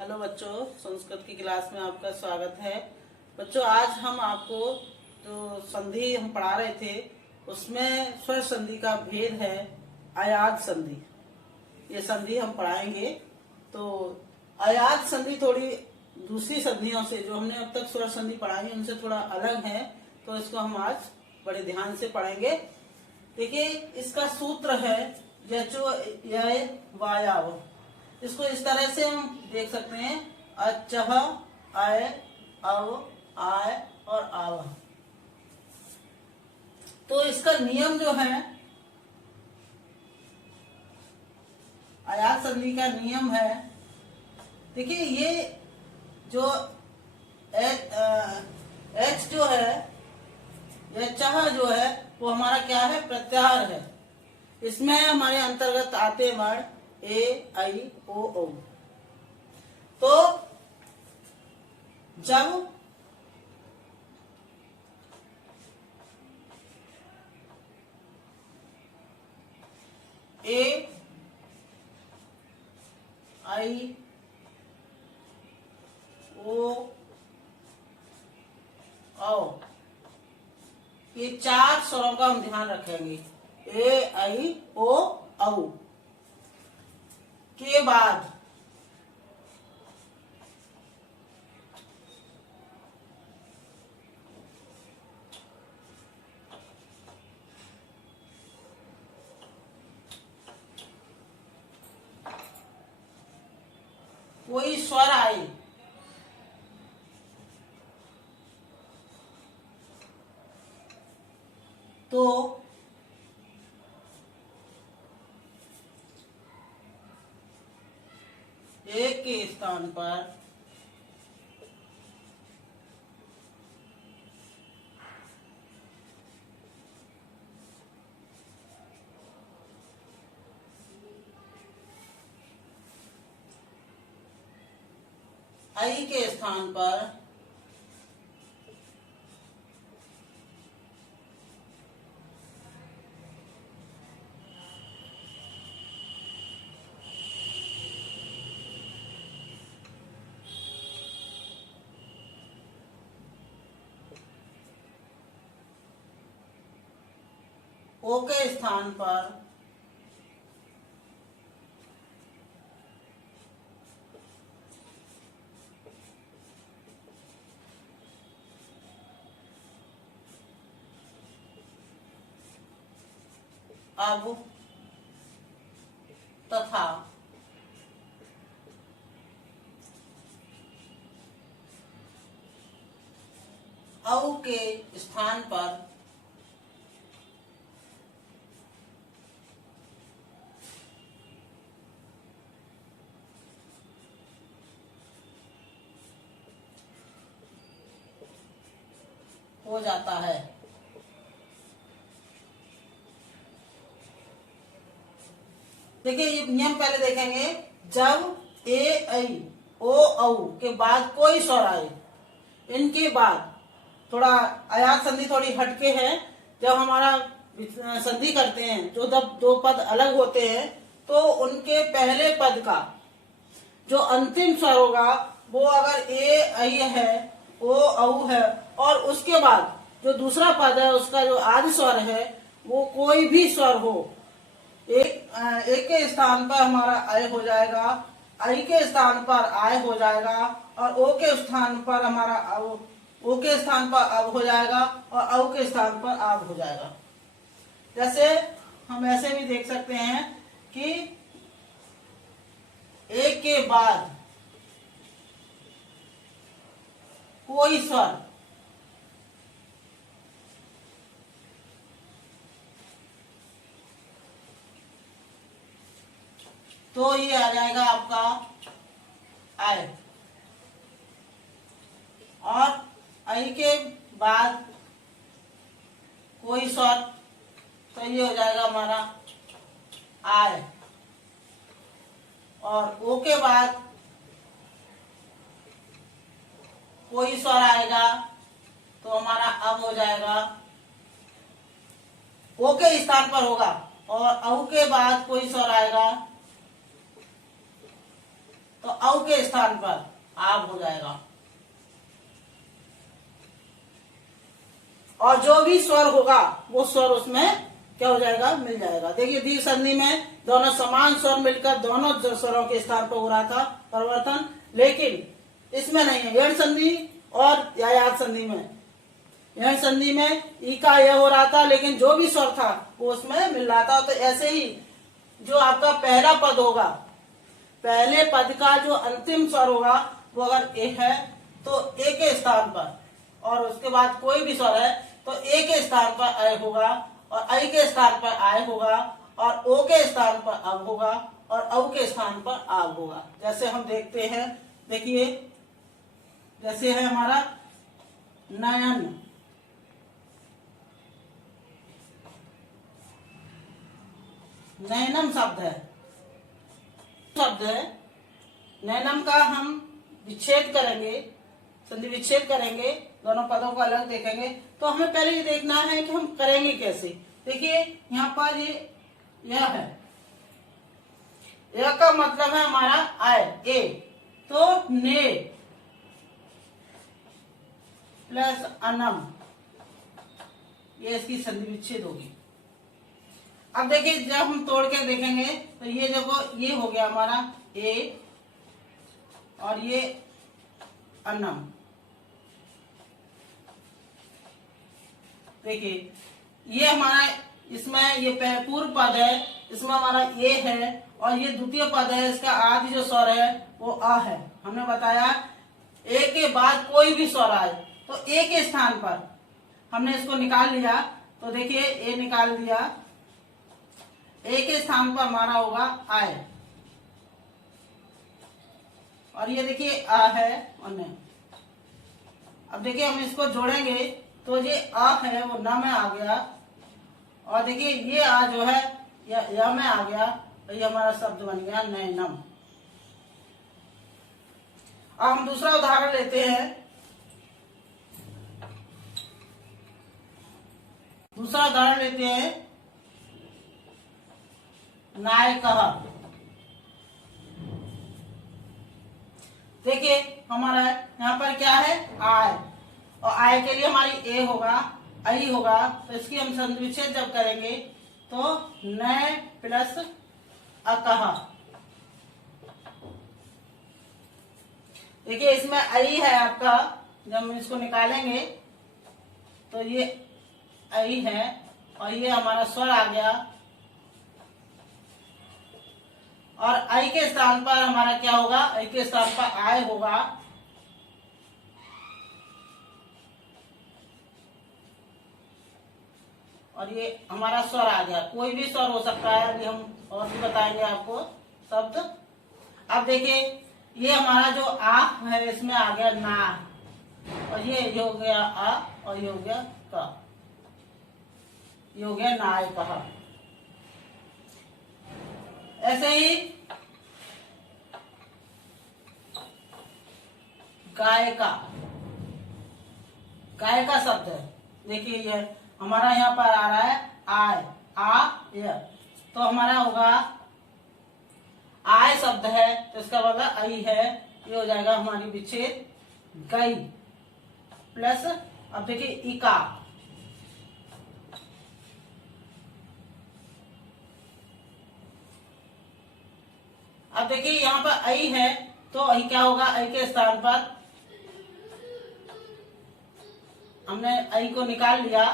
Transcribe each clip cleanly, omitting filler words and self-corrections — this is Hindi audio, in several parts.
हेलो बच्चों, संस्कृत की क्लास में आपका स्वागत है। बच्चों, आज हम आपको जो संधि हम पढ़ा रहे थे उसमें स्वर संधि का भेद है अयाद संधि। ये संधि हम पढ़ाएंगे। तो अयाद संधि थोड़ी दूसरी संधियों से, जो हमने अब तक स्वर संधि पढ़ाई उनसे थोड़ा अलग है, तो इसको हम आज बड़े ध्यान से पढ़ेंगे। देखिए, इसका सूत्र है यचो य वायाव। इसको इस तरह से हम देख सकते हैं, अचह, अय, अव, आय और आव। तो इसका नियम जो है, अयाद संधि का नियम है, देखिए ये जो एच जो है, यह चह जो है वो हमारा क्या है, प्रत्याहार है। इसमें हमारे अंतर्गत आते वर्ण ए, आई, ओ, औ। तो जब ए, आई, ओ, औ, ये चार स्वरों का हम ध्यान रखेंगे। ए, आई, ओ, औ के बाद कोई स्वर आए तो एक के स्थान पर आई के स्थान पर ओ के स्थान पर अब तथा औ के स्थान पर हो जाता है। देखिए, ये नियम पहले देखेंगे। जब ए, आई, ओ, औ के बाद कोई स्वर आए, इनके बाद थोड़ा अयाद संधि थोड़ी हटके है। जब हमारा संधि करते हैं, जो जब दो पद अलग होते हैं, तो उनके पहले पद का जो अंतिम स्वर होगा, वो अगर ए, आई है, ओ, औ है, और उसके बाद जो दूसरा पद है उसका जो आदि स्वर है वो कोई भी स्वर हो, एक के स्थान पर हमारा अय हो जाएगा, आई के स्थान पर आय हो जाएगा, और ओ के स्थान पर हमारा ओ के स्थान पर अब हो जाएगा, और औ के स्थान पर आब हो जाएगा। जैसे हम ऐसे भी देख सकते हैं कि एक के बाद कोई स्वर, तो ये आ जाएगा आपका आय, और आई के बाद कोई स्वर, तो ये हो जाएगा हमारा आय, और ओ के बाद कोई स्वर आएगा तो हमारा अब हो जाएगा, ओ के स्थान पर होगा, और औ के बाद कोई स्वर आएगा तो औ के स्थान पर आब हो जाएगा। और जो भी स्वर होगा वो स्वर उसमें क्या हो जाएगा, मिल जाएगा। देखिए दीर्घ संधि में दोनों समान स्वर मिलकर दोनों स्वरों के स्थान पर हो रहा था परिवर्तन, लेकिन इसमें नहीं है। यण संधि और यायात संधि में, यण संधि में ई का यह हो रहा था, लेकिन जो भी स्वर था वो उसमें मिल रहा था। तो ऐसे ही जो आपका पहला पद होगा, पहले पद का जो अंतिम स्वर होगा वो अगर ए है तो ए के स्थान पर, और उसके बाद कोई भी स्वर है तो ए के स्थान पर अय होगा, और ऐ के स्थान पर आय होगा, और ओ के स्थान पर अब होगा, और औ के स्थान पर आब होगा। जैसे हम देखते हैं, देखिए जैसे है हमारा नयन, नयनम शब्द है, नयनम का हम विच्छेद करेंगे, संधि विच्छेद करेंगे, दोनों पदों को अलग देखेंगे। तो हमें पहले ये देखना है कि हम करेंगे कैसे। देखिए यहाँ पर ये यह है, यह का मतलब है हमारा आय, ए, तो ने प्लस अनम, ये इसकी संधि विच्छेद होगी। अब देखिए जब हम तोड़ के देखेंगे तो ये देखो, ये हो गया हमारा ए और ये अनम। देखिए ये हमारा, इसमें ये पूर्व पद है, इसमें हमारा ए है, और ये द्वितीय पद है, इसका आदि जो स्वर है वो आ है। हमने बताया ए के बाद कोई भी स्वर आए तो ए के स्थान पर हमने इसको निकाल लिया। तो देखिए ए निकाल दिया, ए के स्थान पर हमारा होगा आय, और ये देखिए आ है और न। अब देखिए हम इसको जोड़ेंगे तो ये आ है वो न में आ गया, और देखिए ये आ जो है य में आ गया, तो ये हमारा शब्द बन गया नयनम। अब हम दूसरा उदाहरण लेते हैं। दूसरा उदाहरण लेते हैं नायकः। देखिए हमारा यहाँ पर क्या है, आय, और आय के लिए हमारी ए होगा, आई होगा, तो इसकी हम संधि विच्छेद जब करेंगे तो नय प्लस अकह। देखिए इसमें आई है आपका, जब हम इसको निकालेंगे तो ये आई है, और ये हमारा स्वर आ गया, और आई के स्थान पर हमारा क्या होगा, आई के स्थान पर आय होगा, और ये हमारा स्वर आ गया। कोई भी स्वर हो सकता है, अभी हम और भी बताएंगे आपको शब्द। अब देखिए ये हमारा जो आ है इसमें आ गया ना, और ये हो गया आ, और ये हो गया का, ये हो गया नाय कहा। ऐसे ही गायका, गायका शब्द है। देखिए ये हमारा यहाँ पर आ रहा है आय, आ य, तो हमारा होगा आय शब्द है तो इसका मतलब आई है, ये हो जाएगा हमारी विच्छेद गई प्लस, अब देखिए इका, अब देखिए यहाँ पर आई है तो आई क्या होगा, आई के स्थान पर हमने आई को निकाल लिया,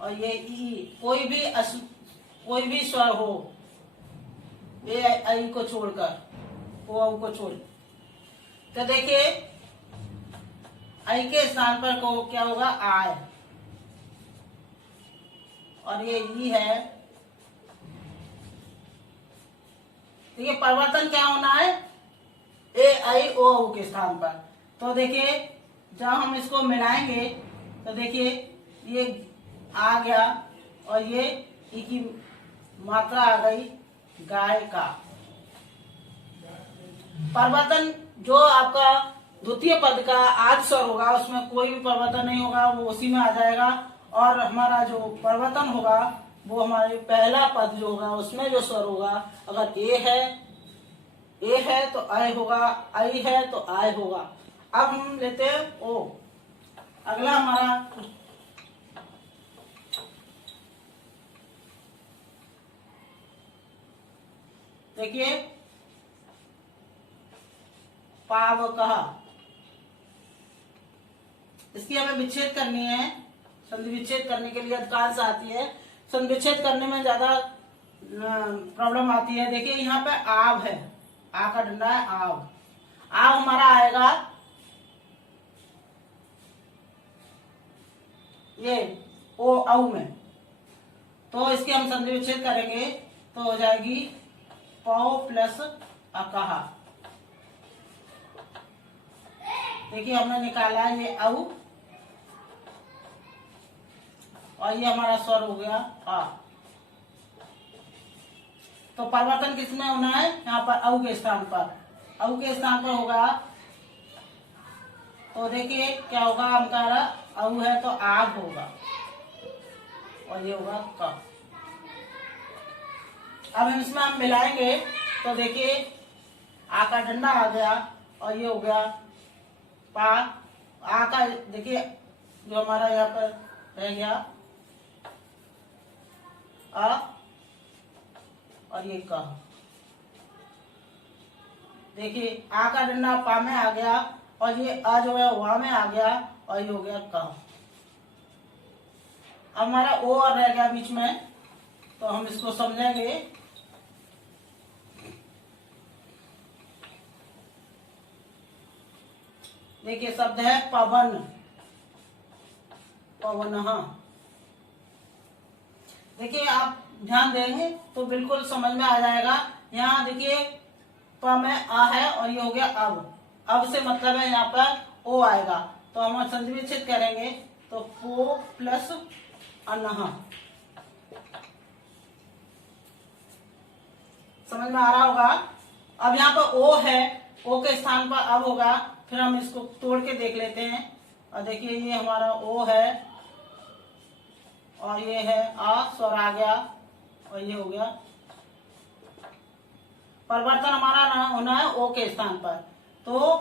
और ये ई, कोई भी स्वर हो ए आई को छोड़कर, ओ को छोड़, तो देखिए आई के स्थान पर को क्या होगा, आय, और ये ई है। देखिए परिवर्तन क्या होना है, ए आई ओ के स्थान पर। तो देखिए जब हम इसको मिलाएंगे तो देखिए ये आ गया, और ये ई की मात्रा आ गई गाय का। परिवर्तन जो आपका द्वितीय पद का आदि स्वर होगा उसमें कोई भी परिवर्तन नहीं होगा, वो उसी में आ जाएगा, और हमारा जो परिवर्तन होगा वो हमारे पहला पद जो होगा उसमें जो स्वर होगा, अगर ए है ए है तो आय होगा, आई है तो आय होगा। अब हम लेते हैं ओ। अगला हमारा देखिए पाव कहा, इसकी हमें विच्छेद करनी है। संधि विच्छेद करने के लिए अधिकांश आती है, संधि विच्छेद करने में ज्यादा प्रॉब्लम आती है। देखिए यहाँ पे आव है, आ का डंडा है आव, आव हमारा आएगा ये ओ औ में, तो इसके हम संधि विच्छेद करेंगे तो हो जाएगी पौ प्लस अकहा। देखिए हमने निकाला ये औ और ये हमारा स्वर हो गया आ। तो परिवर्तन किसमें होना है, यहाँ पर औ के स्थान पर, औ के स्थान पर होगा। तो देखिए क्या होगा, हमारा औ है तो आग होगा और ये होगा क। अब हम इसमें हम मिलाएंगे तो देखिए आ का डंडा आ गया और ये हो गया पा। आ का देखिए जो हमारा यहाँ पर रह गया आ और ये क। देखिए आ का डंडा पा में आ गया और ये आ जो है वहा में आ गया और ये हो गया क। अब हमारा ओ और रह गया बीच में, तो हम इसको समझेंगे। देखिए शब्द है पवन, पवन। देखिए आप ध्यान देंगे तो बिल्कुल समझ में आ जाएगा। यहाँ देखिए प में आ है और ये हो गया अब से मतलब है यहाँ पर ओ आएगा, तो हम संधि विच्छेद करेंगे तो पो प्लस अनह। समझ में आ रहा होगा। अब यहाँ पर ओ है, ओ के स्थान पर अब होगा, फिर हम इसको तोड़ के देख लेते हैं। और देखिए ये हमारा ओ है और ये है आ, स्वर आ गया और ये हो गया। परिवर्तन हमारा ना होना है ओ के स्थान पर, तो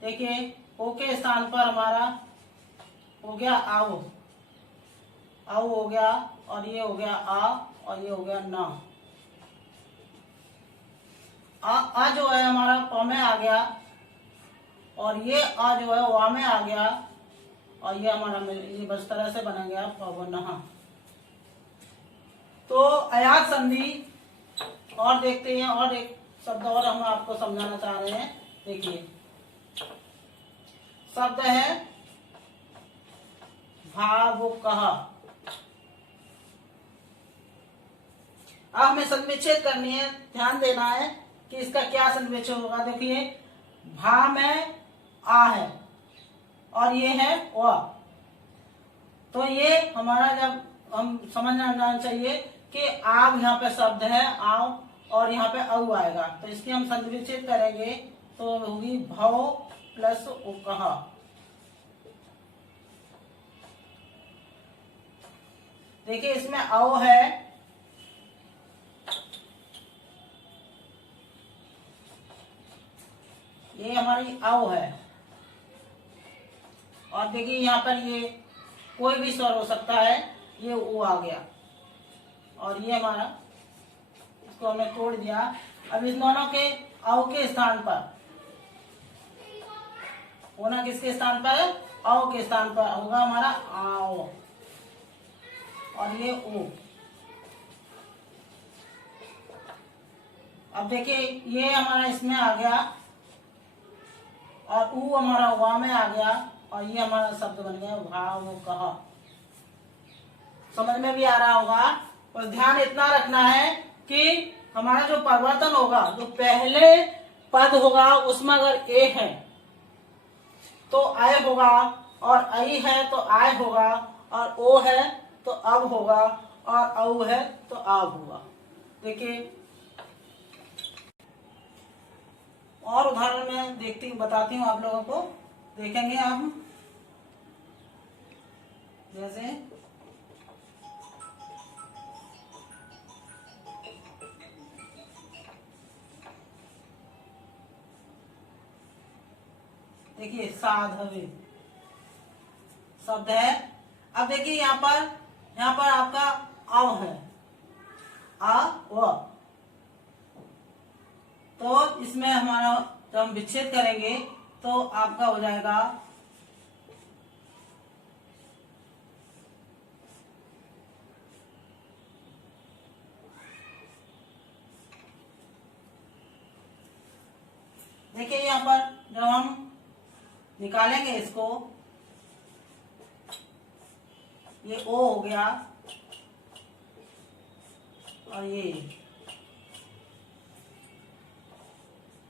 देखिए ओ के स्थान पर हमारा हो गया आओ, आओ हो गया और ये हो गया आ और ये हो गया ना। आ जो है हमारा प में आ गया और ये आ जो है वा में आ गया और ये हमारा ये बस तरह से बना गया पवन। तो अयात संधि और देखते हैं, और एक शब्द और हम आपको समझाना चाह रहे हैं। देखिए शब्द है भावुकः। अब हमें संविच्छेद करनी है, ध्यान देना है कि इसका क्या संविच्छेद होगा। देखिए भा में आ है और ये है व, तो ये हमारा जब हम समझना चाहिए कि आव यहाँ पे शब्द है आव और यहाँ पे औ आएगा, तो इसकी हम संधि विच्छेद करेंगे तो होगी भव प्लस उकह। देखिए इसमें औ है ये हमारी औ है और देखिए यहाँ पर ये कोई भी स्वर हो सकता है, ये ओ आ गया और ये हमारा, इसको हमने तोड़ दिया। अब इस दोनों के औ के स्थान पर होना किसके स्थान पर है, औ के स्थान पर होगा हमारा आओ और ये ओ। अब देखिए ये हमारा इसमें आ गया और ऊ हमारा वा में आ गया और ये हमारा शब्द बन गया भावुकः। समझ में भी आ रहा होगा। और ध्यान इतना रखना है कि हमारा जो परिवर्तन होगा, जो पहले पद होगा उसमें अगर ए है तो आय होगा और आई है तो आय होगा और ओ है तो अब होगा और औ है तो आब होगा। देखिए और उदाहरण में बताती हूँ आप लोगों को, देखेंगे हम। जैसे देखिए साधवे शब्द है। अब देखिए यहाँ पर आपका अव है, आ व, तो इसमें हमारा जब हम विच्छेद करेंगे तो आपका हो जाएगा देखिए यहाँ पर जब हम निकालेंगे इसको, ये ओ हो गया और ये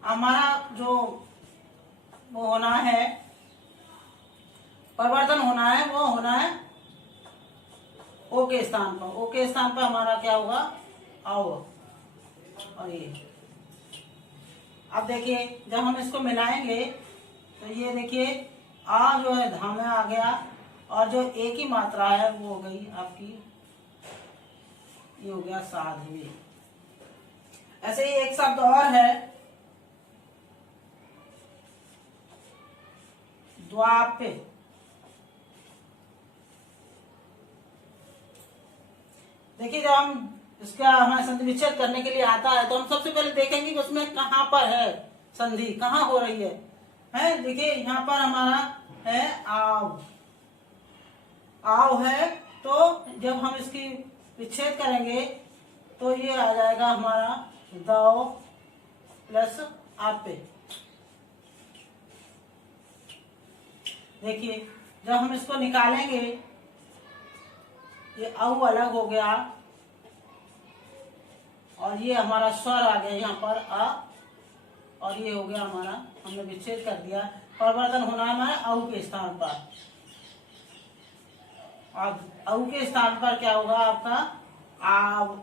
हमारा जो वो होना है, परिवर्तन होना है, वो होना है ओ के स्थान पर। ओ के स्थान पर हमारा क्या होगा, आओ। और ये अब देखिए जब हम इसको मिलाएंगे तो ये देखिए आ जो है धा में आ गया और जो ए की मात्रा है वो हो गई आपकी, ये हो गया साध्वी। ऐसे ही एक शब्द और है द्वापे। देखिए जब हम इसका हमारे संधि विच्छेद करने के लिए आता है तो हम सबसे पहले देखेंगे कि उसमें कहाँ पर है संधि, कहाँ हो रही है। देखिए यहाँ पर हमारा है आव, आव है, तो जब हम इसकी विच्छेद करेंगे तो ये आ जाएगा हमारा दो प्लस आपे। देखिए जब हम इसको निकालेंगे ये औ अलग हो गया और ये हमारा स्वर आ गया यहाँ पर अ, और ये हो गया हमारा, हमने विच्छेद कर दिया। परिवर्तन होना है हमारे औ के स्थान पर। अब औ के स्थान पर क्या होगा आपका आव,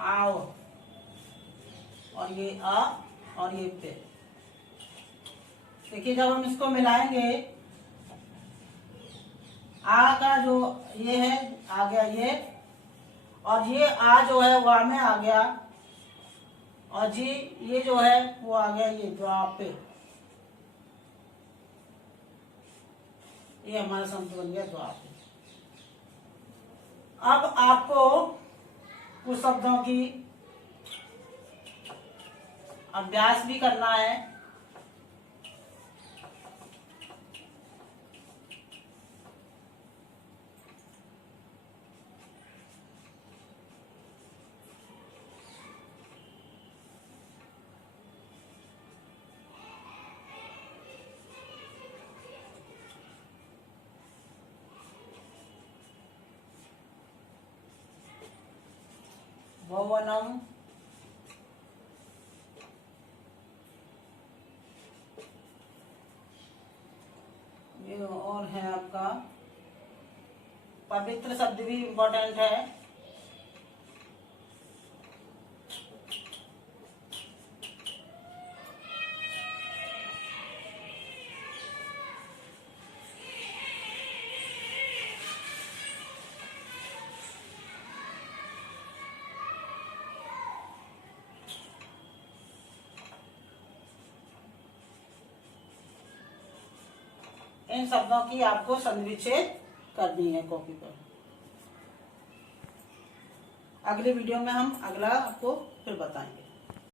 आव, और ये अ और ये पे। देखिए जब हम इसको मिलाएंगे, आ का जो ये है आ गया ये, और ये आ जो है वा में आ गया, और जी ये जो है वो आ गया ये द्वापे। ये हमारा शब्द बन गया द्वापे। अब आपको कुछ शब्दों की अभ्यास भी करना है। भवनम, ये और है आपका पवित्र शब्द भी इम्पोर्टेंट है। इन शब्दों की आपको संधि विच्छेद करनी है कॉपी पर। अगले वीडियो में हम अगला आपको फिर बताएंगे।